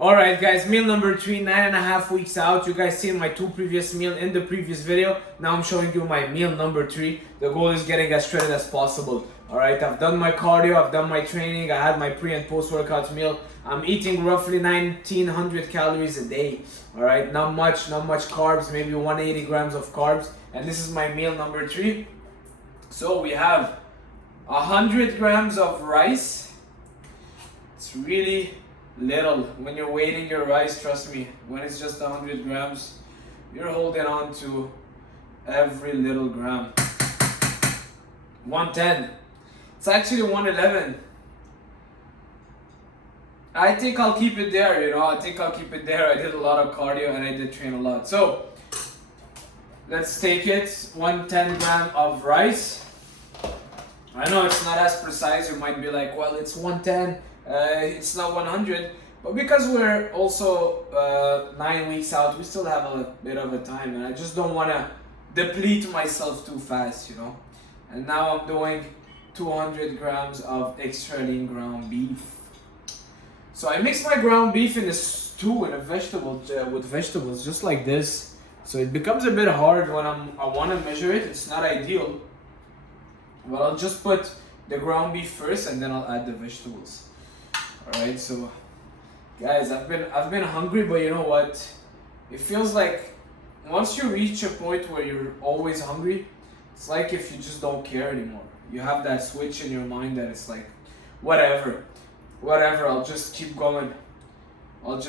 Alright guys, meal number 3, 9.5 weeks out. You guys seen my 2 previous meal in the previous video. Now I'm showing you my meal number 3. The goal is getting as shredded as possible. Alright, I've done my cardio, I've done my training, I had my pre and post workout meal. I'm eating roughly 1900 calories a day. Alright, not much carbs, maybe 180 grams of carbs. And this is my meal number 3. So we have 100 grams of rice. It's really little when you're weighing your rice. Trust me, when it's just 100 grams, you're holding on to every little gram. 110. It's actually 111. I think I'll keep it there, I think I'll keep it there. I did a lot of cardio and I did train a lot. So let's take it. 110 gram of rice. I know it's not as precise. You might be like, well, it's 110. It's not 100, but because we're also 9 weeks out, we still have a bit of a time, and I just don't want to deplete myself too fast, And now I'm doing 200 grams of extra lean ground beef. So I mix my ground beef in a stew in a vegetable with vegetables, just like this. So it becomes a bit hard when I want to measure it. It's not ideal, but I'll just put the ground beef first, and then I'll add the vegetables. Alright, so guys, I've been hungry, but you know what? It feels like once you reach a point where you're always hungry, it's like if you just don't care anymore. You have that switch in your mind that it's like, whatever, I'll just keep going. And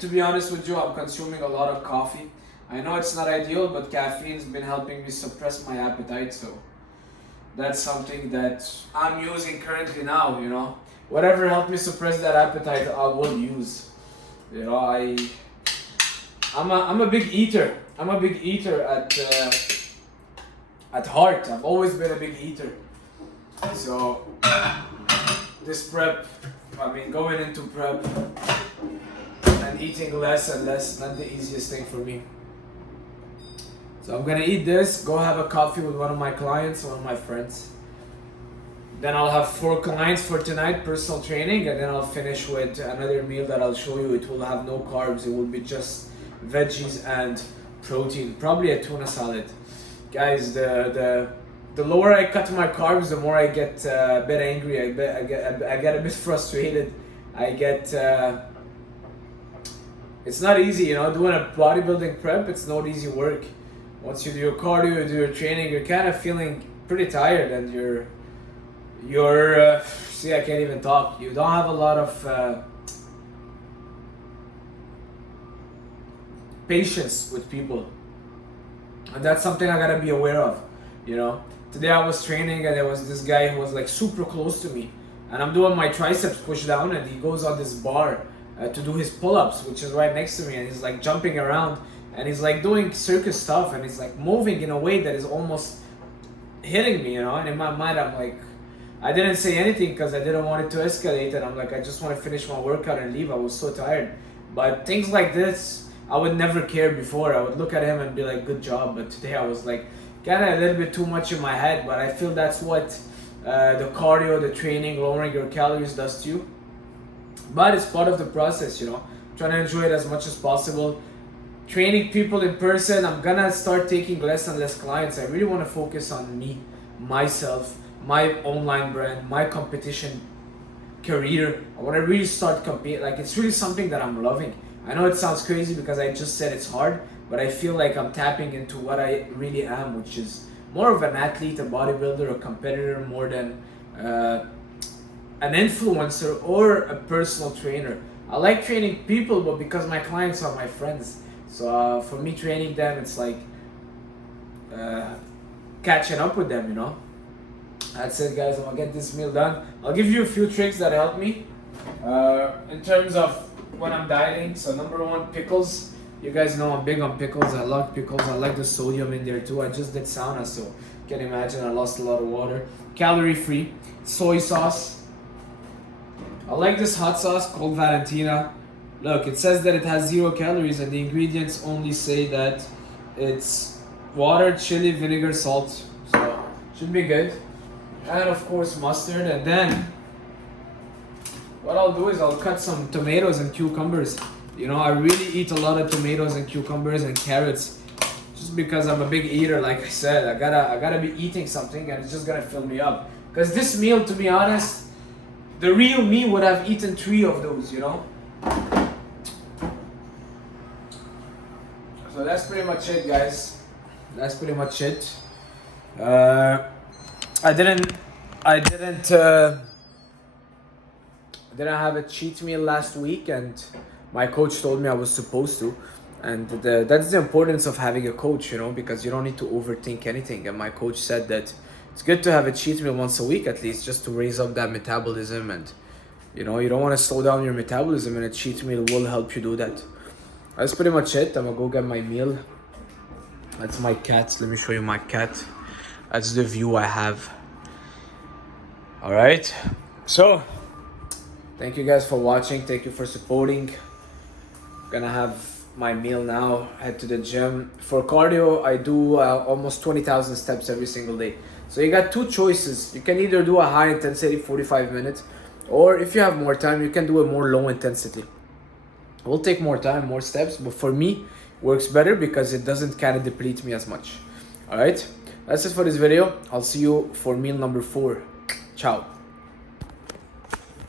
to be honest with you, I'm consuming a lot of coffee. I know it's not ideal, but caffeine's been helping me suppress my appetite, so that's something that I'm using currently now, Whatever helped me suppress that appetite, I will use. I'm a big eater. I'm a big eater at heart. I've always been a big eater. So this prep, going into prep and eating less and less, not the easiest thing for me. So I'm gonna eat this, go have a coffee with one of my clients, one of my friends. Then I'll have 4 clients for tonight, personal training, and then I'll finish with another meal that I'll show you. It will have no carbs, it will be just veggies and protein, probably a tuna salad. Guys, the lower I cut my carbs, the more I get a bit angry, I get a bit frustrated. It's not easy, doing a bodybuilding prep, it's not easy work. Once you do your cardio, you do your training, you're kind of feeling pretty tired, and see, I can't even talk. You don't have a lot of patience with people, and that's something I gotta be aware of. Today I was training, and there was this guy who was like super close to me, and I'm doing my triceps push down, and he goes on this bar to do his pull-ups, which is right next to me, and he's like jumping around. And he's like doing circus stuff, and he's like moving in a way that is almost hitting me, And in my mind, I'm like, I didn't say anything because I didn't want it to escalate. And I'm like, I just want to finish my workout and leave. I was so tired. But things like this, I would never care before. I would look at him and be like, good job. But today I was like, kind of a little bit too much in my head. But I feel that's what the cardio, the training, lowering your calories does to you. But it's part of the process, Trying to enjoy it as much as possible. Training people in person, I'm gonna start taking less and less clients. I really want to focus on me, myself, my online brand, my competition career. I want to really start competing. Like, it's really something that I'm loving. I know it sounds crazy because I just said it's hard, but I feel like I'm tapping into what I really am, which is more of an athlete, a bodybuilder, a competitor, more than an influencer or a personal trainer. I like training people, but because my clients are my friends. So for me, training them, it's like catching up with them, That's it, guys. I'm gonna get this meal done. I'll give you a few tricks that help me in terms of when I'm dieting. So number 1, pickles. You guys know I'm big on pickles. I love pickles. I like the sodium in there too. I just did sauna, so you can imagine I lost a lot of water. Calorie free. Soy sauce. I like this hot sauce called Valentina. Look, it says that it has 0 calories, and the ingredients only say that it's water, chili, vinegar, salt. So should be good. And of course mustard. And then what I'll do is I'll cut some tomatoes and cucumbers. You know, I really eat a lot of tomatoes and cucumbers and carrots, just because I'm a big eater. Like I said, I gotta be eating something, and it's just gonna fill me up. Because this meal, to be honest, the real me would have eaten 3 of those. You know. So that's pretty much it, guys. That's pretty much it. I didn't have a cheat meal last week, and my coach told me I was supposed to. And that's the importance of having a coach, you know, because you don't need to overthink anything. And my coach said that it's good to have a cheat meal once a week at least, just to raise up that metabolism. And you know, you don't want to slow down your metabolism, and a cheat meal will help you do that. That's pretty much it. I'm gonna go get my meal. That's my cat. Let me show you my cat. That's the view I have. All right. So thank you guys for watching. Thank you for supporting. Gonna have my meal now. Head to the gym. For cardio, I do almost 20,000 steps every single day. So you got 2 choices. You can either do a high intensity 45 minutes, or if you have more time, you can do a more low intensity. It will take more time, more steps, but for me, works better because it doesn't kind of deplete me as much. All right, that's it for this video. I'll see you for meal number 4. Ciao.